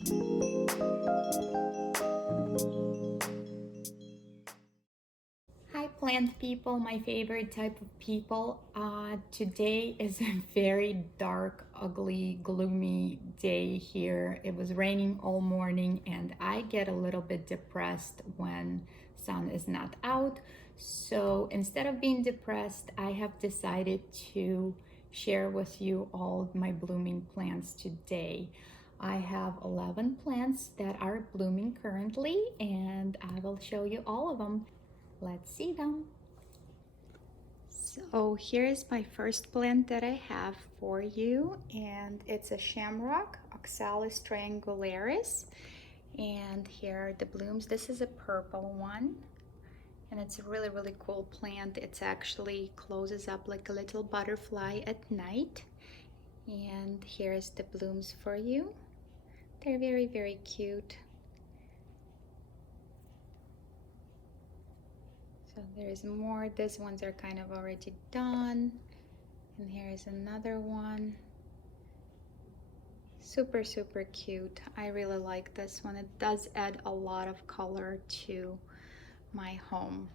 Hi plant people, my favorite type of people. Today is a very dark, ugly, gloomy day here. It was raining all morning and I get a little bit depressed when sun is not out. So instead of being depressed, I have decided to share with you all my blooming plants today. I have 11 plants that are blooming currently and I will show you all of them. Let's see them. So here is my first plant that I have for you, and it's a Shamrock Oxalis triangularis. And here are the blooms. This is a purple one, and it's a really cool plant. It actually closes up like a little butterfly at night. And here's the blooms for you. They're very cute. So there's more. These ones are kind of already done. And here's another one. Super cute. I really like this one. It does add a lot of color to my home.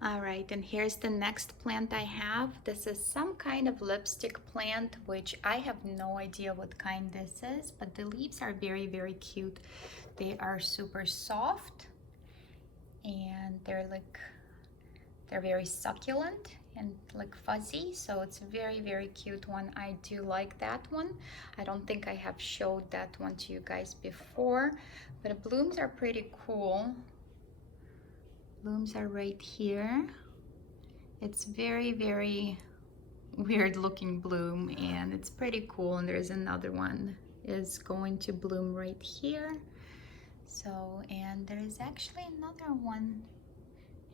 All right, and here's the next plant I have. This is some kind of lipstick plant, which I have no idea what kind this is, but the leaves are very cute. They are super soft and they're very succulent and like fuzzy, so it's a very cute one. I do like that one. I don't think I have showed that one to you guys before, but the blooms are pretty cool. Blooms are right here. It's very weird looking bloom and it's pretty cool. And there's another one is going to bloom right here. So, and there's actually another one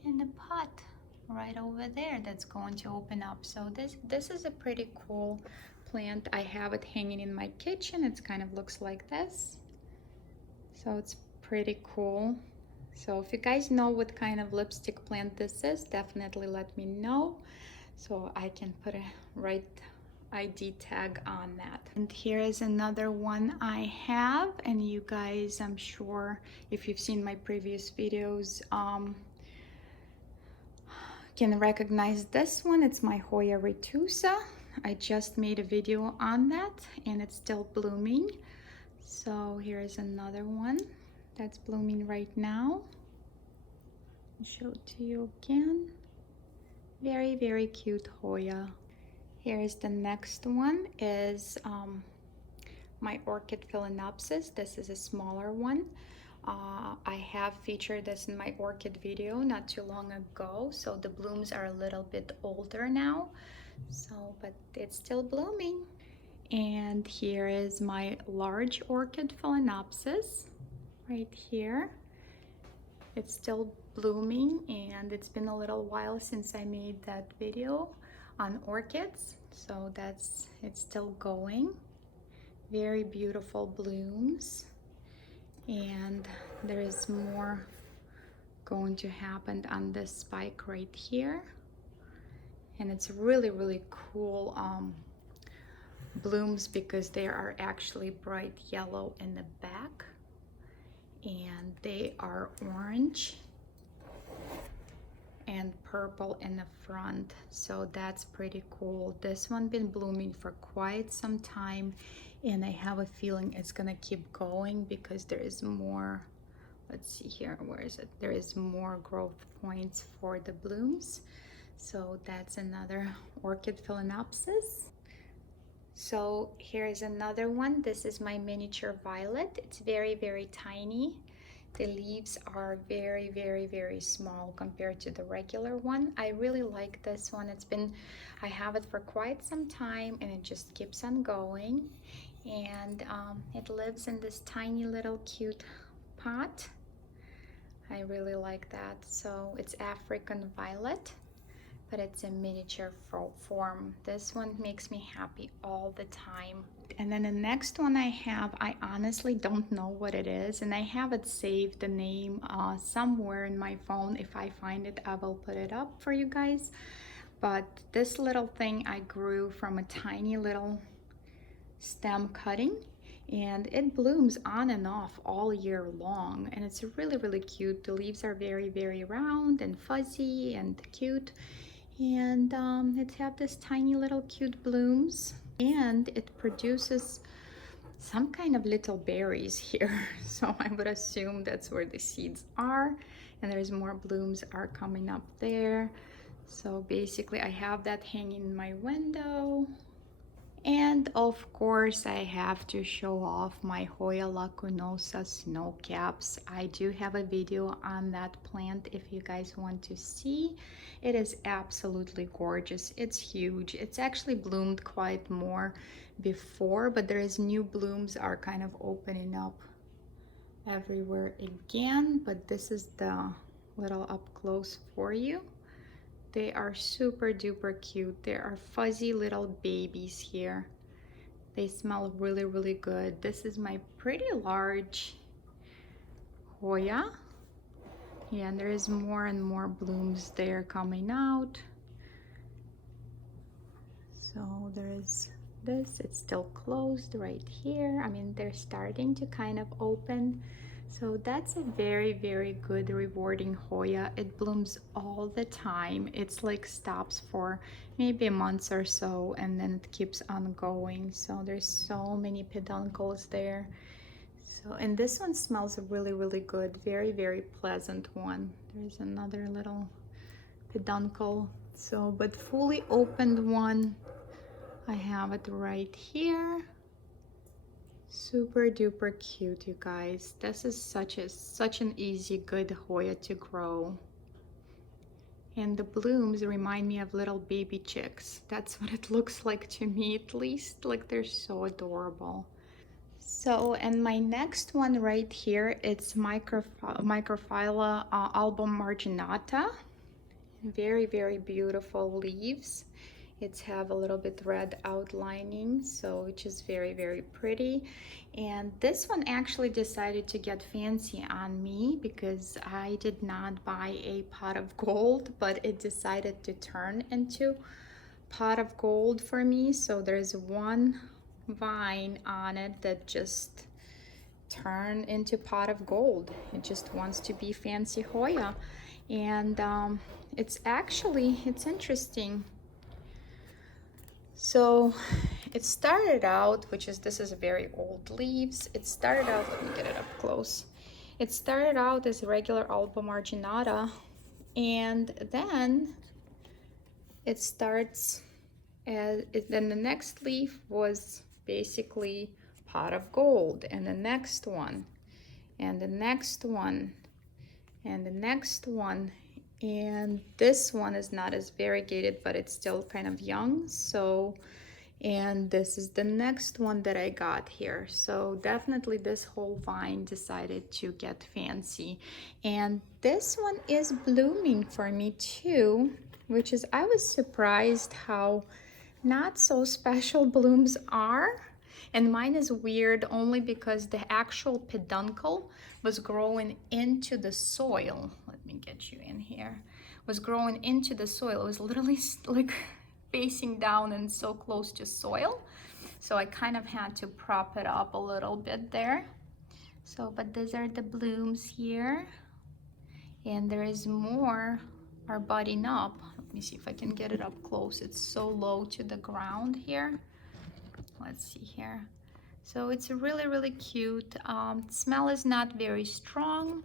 in the pot right over there that's going to open up. So this is a pretty cool plant. I have it hanging in my kitchen. It's kind of looks like this, so it's pretty cool. So if you guys know what kind of lipstick plant this is, definitely let me know so I can put a right ID tag on that. And here is another one I have, and you guys, I'm sure if you've seen my previous videos, can recognize this one. It's my Hoya Ritusa. I just made a video on that and it's still blooming. So here's another one that's blooming right now. I'll show it to you again. Very cute Hoya. Here's the next one is my Orchid Phalaenopsis. This is a smaller one. I have featured this in my orchid video not too long ago, so the blooms are a little bit older now, so but it's still blooming. And here is my large Orchid Phalaenopsis right here. It's still blooming and it's been a little while since I made that video on orchids, so it's still going. Very beautiful blooms. And there is more going to happen on this spike right here, and it's really cool blooms because they are actually bright yellow in the back and they are orange and purple in the front, so that's pretty cool. This one been blooming for quite some time and I have a feeling it's gonna keep going because there is more. Let's see here, where is it? There is more growth points for the blooms. So that's another Orchid Phalaenopsis. So here's another one. This is my miniature violet. It's very tiny. The leaves are very small compared to the regular one. I really like this one. I have it for quite some time and it just keeps on going. And it lives in this tiny little cute pot. I really like that. So it's African violet, but it's a miniature form. This one makes me happy all the time. And then the next one I have, I honestly don't know what it is, and I have it saved the name somewhere in my phone. If I find it, I will put it up for you guys. But this little thing I grew from a tiny little stem cutting, and it blooms on and off all year long, and it's really, really cute. The leaves are very, very round and fuzzy and cute, and it have this tiny little cute blooms, and it produces some kind of little berries here. So I would assume that's where the seeds are, and there's more blooms are coming up there. So basically I have that hanging in my window. And of course I have to show off my Hoya Lakunosa Snowcaps. I do have a video on that plant if you guys want to see. It is absolutely gorgeous. It's huge. It's actually bloomed quite more before, but there is new blooms are kind of opening up everywhere again. But this is the little up close for you. They are super duper cute. There are fuzzy little babies here. They smell really, really good. This is my pretty large Hoya. Yeah, and there is more and more blooms there coming out. So there is this, it's still closed right here. I mean, they're starting to kind of open. So that's a very, very good rewarding Hoya. It blooms all the time. It's like stops for maybe a month or so, and then it keeps on going. So there's so many peduncles there. So, and this one smells really, really good. Very, very pleasant one. There's another little peduncle. So, but fully opened one, I have it right here. Super duper cute, you guys. This is such an easy, good Hoya to grow. And the blooms remind me of little baby chicks. That's what it looks like to me, at least. Like, they're so adorable. So, and my next one right here, it's Microphylla album Marginata. Very, very beautiful leaves. It's have a little bit red outlining, so which is very, very pretty. And this one actually decided to get fancy on me because I did not buy a pot of gold, but it decided to turn into pot of gold for me. So there's one vine on it that just turned into pot of gold. It just wants to be fancy Hoya. And it's interesting. So it started out, this is very old leaves. It started out, let me get it up close. It started out as regular Alba Marginata, and then it starts then the next leaf was basically pot of gold, and the next one, and the next one, and the next one. And this one is not as variegated, but it's still kind of young. So, and this is the next one that I got here. So definitely this whole vine decided to get fancy. And this one is blooming for me too, which is, I was surprised how not so special blooms are. And mine is weird only because the actual peduncle was growing into the soil. Let me get you in here. Was growing into the soil. It was literally like facing down and so close to soil. So I kind of had to prop it up a little bit there. So, but these are the blooms here. And there is more are budding up. Let me see if I can get it up close. It's so low to the ground here. Let's see here. So it's really, really cute. Smell is not very strong.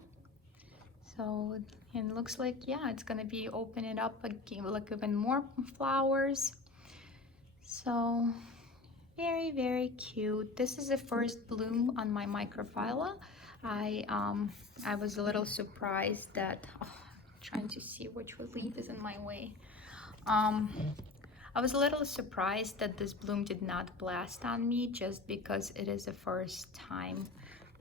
So it looks like, yeah, it's gonna be opening up again, like even more flowers. So very, very cute. This is the first bloom on my Microphylla. I was a little surprised that, trying to see which leaf is in my way. I was a little surprised that this bloom did not blast on me just because it is the first time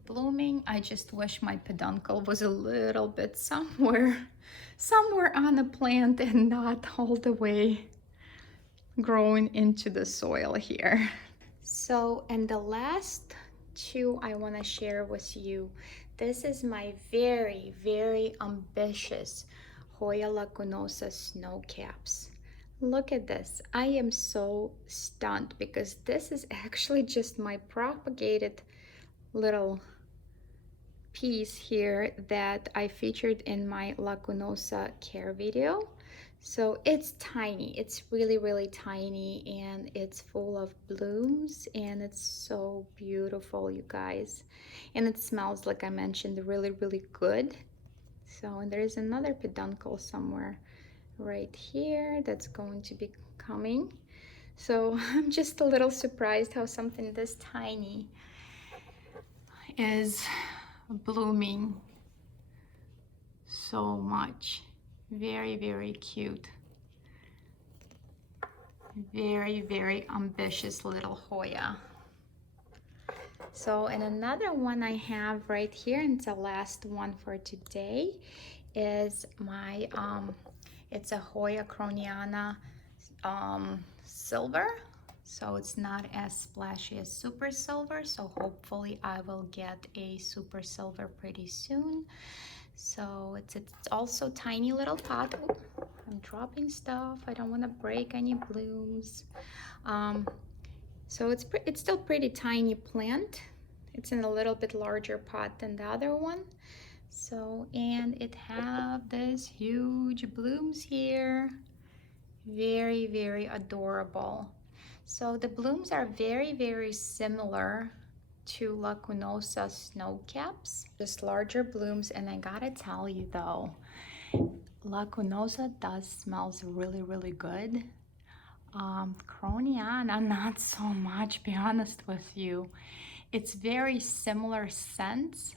blooming. I just wish my peduncle was a little bit somewhere on the plant and not all the way growing into the soil here. So, and the last two I want to share with you. This is my very, very ambitious Hoya Lakunosa Snowcaps. Look at this. I am so stunned because this is actually just my propagated little piece here that I featured in my Lacunosa care video. So it's tiny, it's really, really tiny, and it's full of blooms, and it's so beautiful, you guys. And it smells, like I mentioned, really, really good. So, and there's another peduncle somewhere right here that's going to be coming. So I'm just a little surprised how something this tiny is blooming so much. Very, very cute. Very, very ambitious little Hoya. So, and another one I have right here, and it's the last one for today, is my, it's a Hoya Croniana silver. So it's not as splashy as super silver. So hopefully I will get a super silver pretty soon. So it's also tiny little pot. Ooh, I'm dropping stuff. I don't want to break any blooms. So it's still pretty tiny plant. It's in a little bit larger pot than the other one. So, and it have this huge blooms here. Very, very adorable. So the blooms are very, very similar to Lacunosa Snowcaps, just larger blooms. And I gotta tell you though, Lacunosa does smells really, really good. Croniana, not so much, be honest with you. It's very similar scents,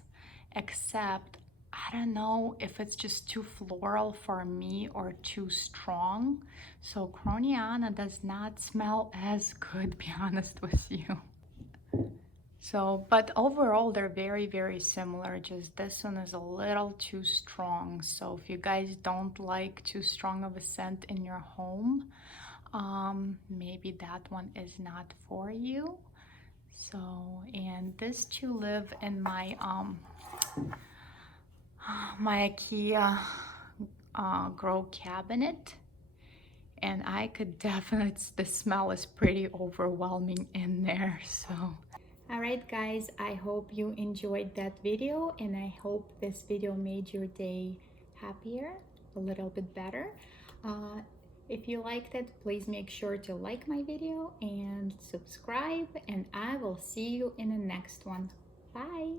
except I don't know if it's just too floral for me or too strong. So Croniana does not smell as good, be honest with you. So, but overall they're very, very similar. Just this one is a little too strong. So if you guys don't like too strong of a scent in your home, maybe that one is not for you. So, and these two live in my my IKEA grow cabinet, and I could definitely, the smell is pretty overwhelming in there. So all right guys, I hope you enjoyed that video, and I hope this video made your day happier, a little bit better. If you liked it, please make sure to like my video and subscribe, and I will see you in the next one. Bye.